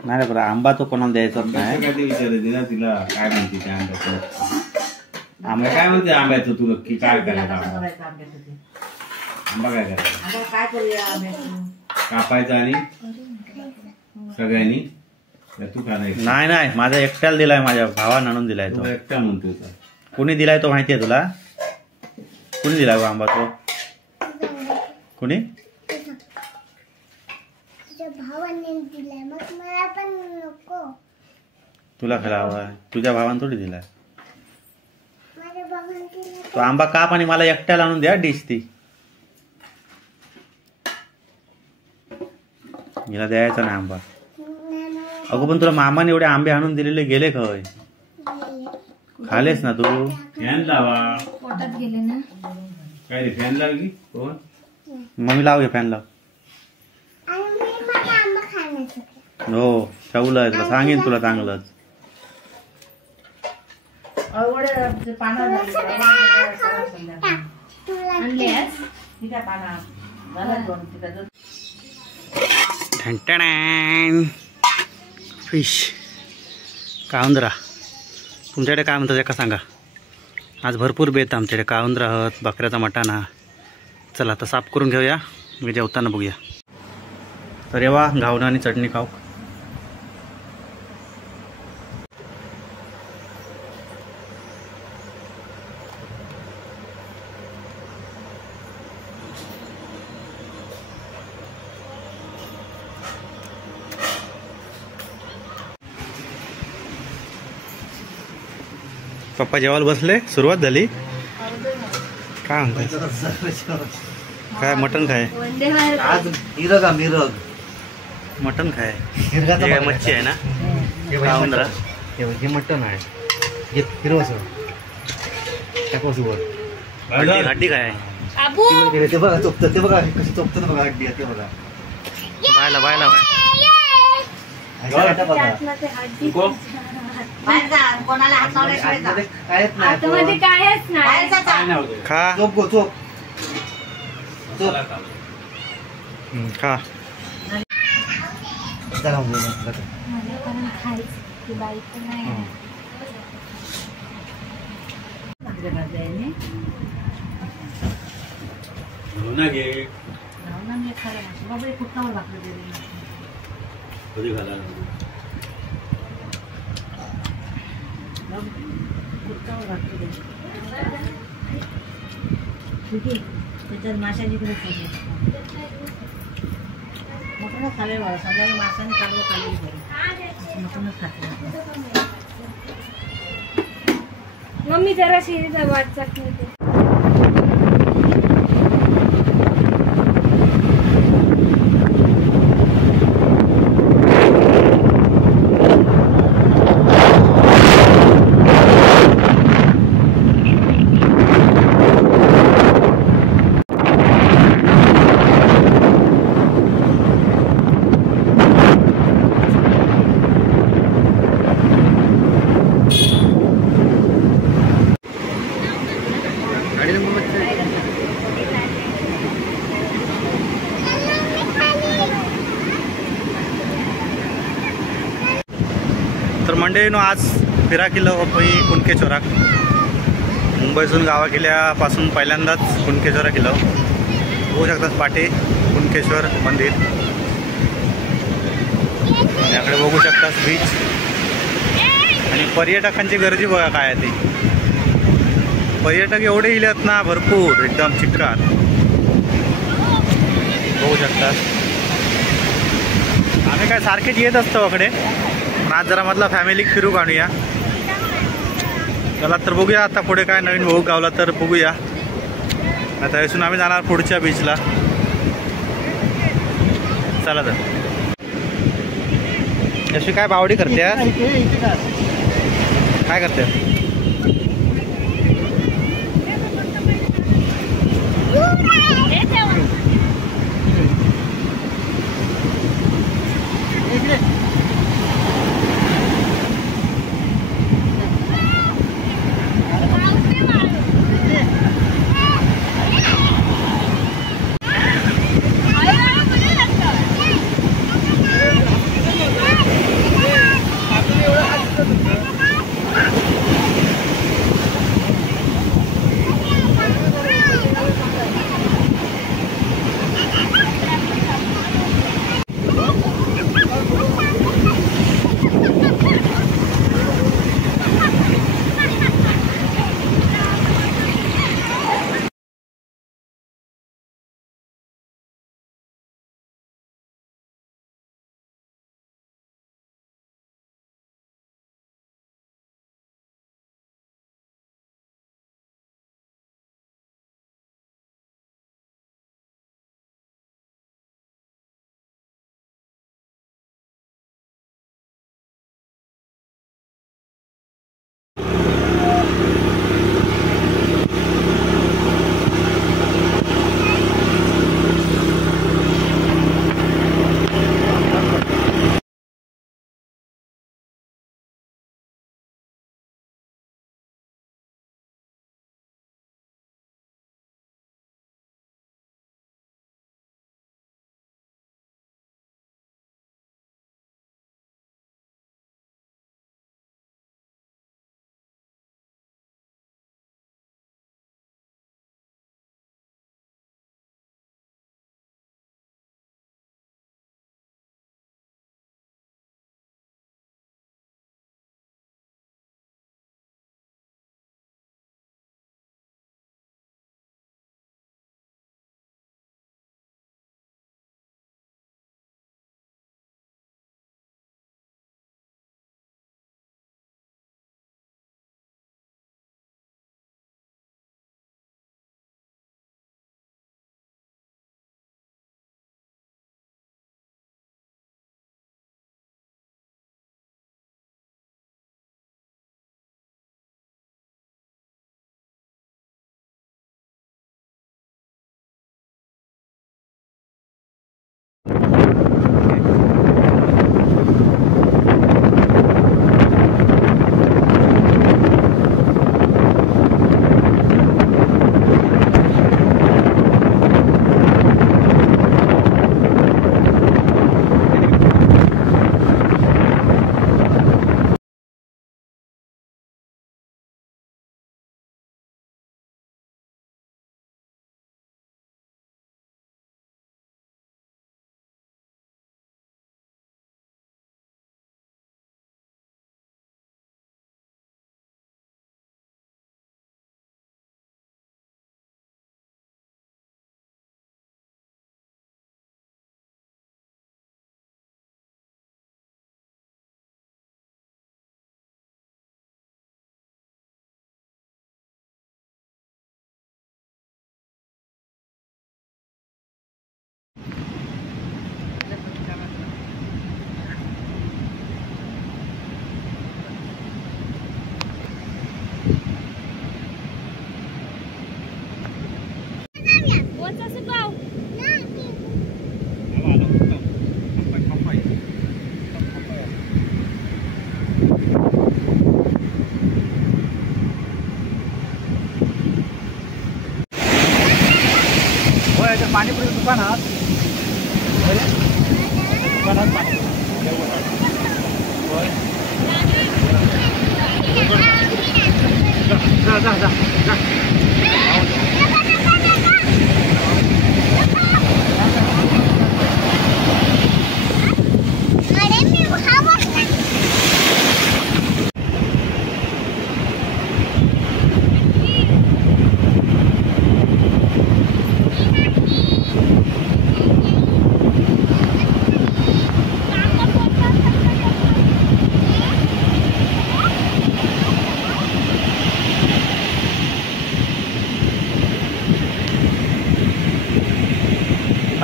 नाही रे बरं, आंबा तो कोणाला द्यायचाच नाही. काय ते विचारायचे ना तिला, काय म्हणते त्या आंब्याचं. आंबा काय म्हणते आंब्याचं तू नक्की काय करायचं? आंबा काय करायचं? काय करूया कापायचा आणि सगळ्यांनी तू खायचं. नाही नाही, माझा एकट्याला दिलाय, माझ्या भावानं आणून दिलाय तो. एकटा म्हणतोय. कुणी दिलाय तो माहितीये तुला? कुणी दिलाय आंबा तो? कुणी? तुला खायला हवा? तुझ्या भावानं थोडी दिलाय तो आंबा. काप आणि मला एकट्याला आणून द्या डिश ती. हिला द्यायचा नाही आंबा. अगो पण तुला मामाने एवढे आंबे आणून दिलेले गेले खय? खालेस ना तू? फॅन लावा. पोटात गेले ना. काय रे फॅन लावली कोण? मम्मी लाव घे फॅन लाव. हो ठेवलंय तुला, सांगेन तुला चांगलंच. फिश काळुंद्रा. तुमच्याकडे काय म्हणतात का सांगा? आज भरपूर बेत आमच्याकडे. काळुंद्रा आहात, बकऱ्याचा मटाणा. चला आता साफ करून घेऊया, मी जेवताना बघूया. तर येवा घावणं आणि चटणी खाऊ. पप्पा जेवायला बसले, सुरुवात झाली. काय म्हणताय? काय मटण खाय? आज मिरग मिरग मटण खाय. मिरगाचा काय मच्छी आहे ना? काळुंद्रा हे मटण आहे. हे फिरवस टाकवस वर हड्डी काय? ते बघा चोपतं, ते बघा कसं चोपतं बघा हड्डी आहे ते बघा. बायला बायला कोणाला हात लावल्याशिवाय जा. कायच नाही. कायच नाही. खा चोप गो चोप. खा. त्याच्यात माशाची कडे मटण खाले बघा. संध्याकाळी माशाने चांगलं खाल्ली मटणच खाते. मम्मी जरा शिरीचा वाट चटणी. तर मंडळीनो आज फिरा केलं होई कुणकेश्वराक. मुंबईसून गावा गेल्यापासून पहिल्यांदाच कुणकेश्वरा केलं. होऊ शकतात पाटे कुणकेश्वर मंदिर. याकडे बघू शकतात बीच आणि पर्यटकांची गर्दी बघा काय आहे ती. पर्यटक एवढे इलेत ना भरपूर, एकदम चिक्कार बघू शकतात. आम्ही काय सारखेच येत असतो अकडे, पण आज जरा मधला फॅमिली फिरू काढूया. चला तर बघूया आता पुढे काय नवीन भाऊ गावला तर बघूया. आता इथून आम्ही जाणार पुढच्या बीचला. चला तर. अशी काय बावडी करते, काय करते?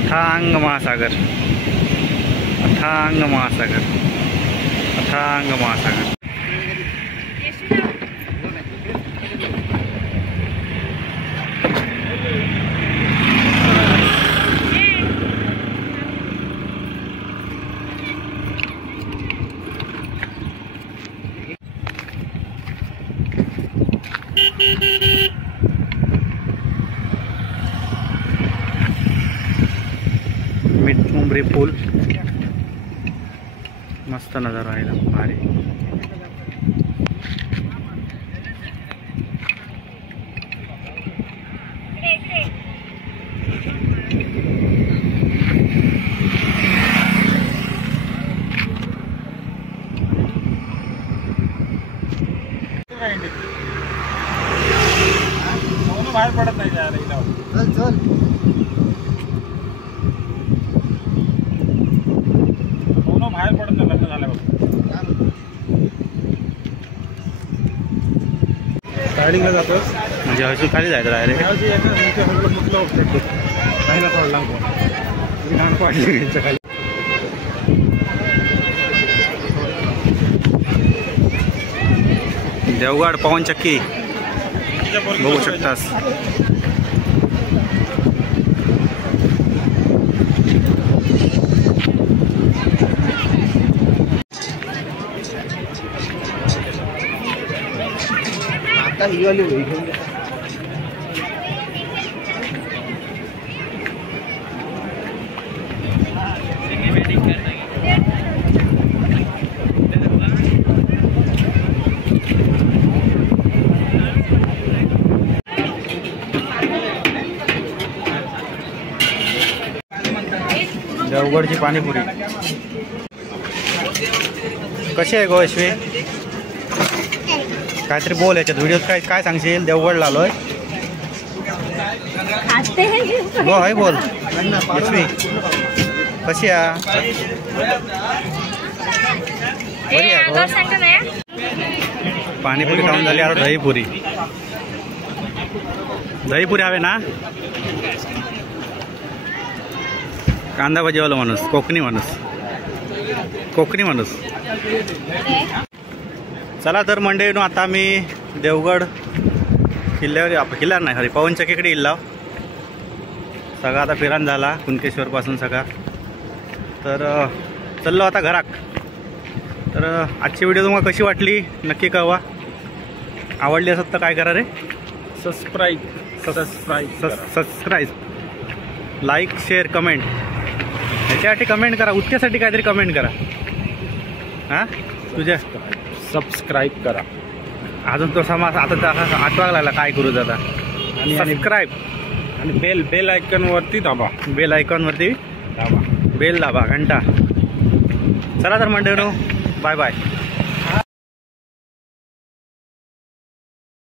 अथांग महासागर, अथांग महासागर, अथांग महासागर. मिठमुंबरी पूल मस्त नजारा आहे ना भारी. बाहेर पडत नाही जायला. चल चल बाहेर पडत नाही लग्न झाल्यावर. रायडिंगला जातो म्हणजे हसून खाली जायचं डायरेक्ट. नाही ना सोडला लहान पाडले यांच्या खाली. देवगड पवनचक्की बघू शकतास. आता ही वाली होई घेऊन जा. देवगडची पाणीपुरी कशी आहे गोयश्वी? काहीतरी बोल याच्यात व्हिडिओत. काय काय सांगशील? देवगडला आलोय. हो आहे बोल यशवी. कशी आहे? बरी आहे गो. पाणीपुरी खाऊन झाली. आता दहीपुरी. दहीपुरी हवे ना. कांदा भाजीवाला माणूस, कोकणी माणूस, कोकणी माणूस. चला तर मंडळीनो, आता मी देवगड किल्ल्यावर, किल्ल्यावर नाही सॉरी पवनचक्कीकडे इल्लाव. सगळा आता फिरान झाला कुणकेश्वरपासून सगळा. तर चाललो आता घराक. तर आजची व्हिडिओ तुम्हाला कशी वाटली नक्की कळवा. आवडली असत तर काय करा रे? Subscribe, like, share, comment. ह्याच्यासाठी कमेंट करा, उतक्यासाठी काहीतरी कमेंट करा. हां तुझ्या सबस्क्राईब करा. अजून तो समाज आता आठवा लागला काय करू आता. आणि सबस्क्राईब आणि बेल आयकॉनवरती दाबा. बेल आयकॉनवरती दाबा, बेल दाबा, घंटा. चला तर मंडळीनो, बाय बाय.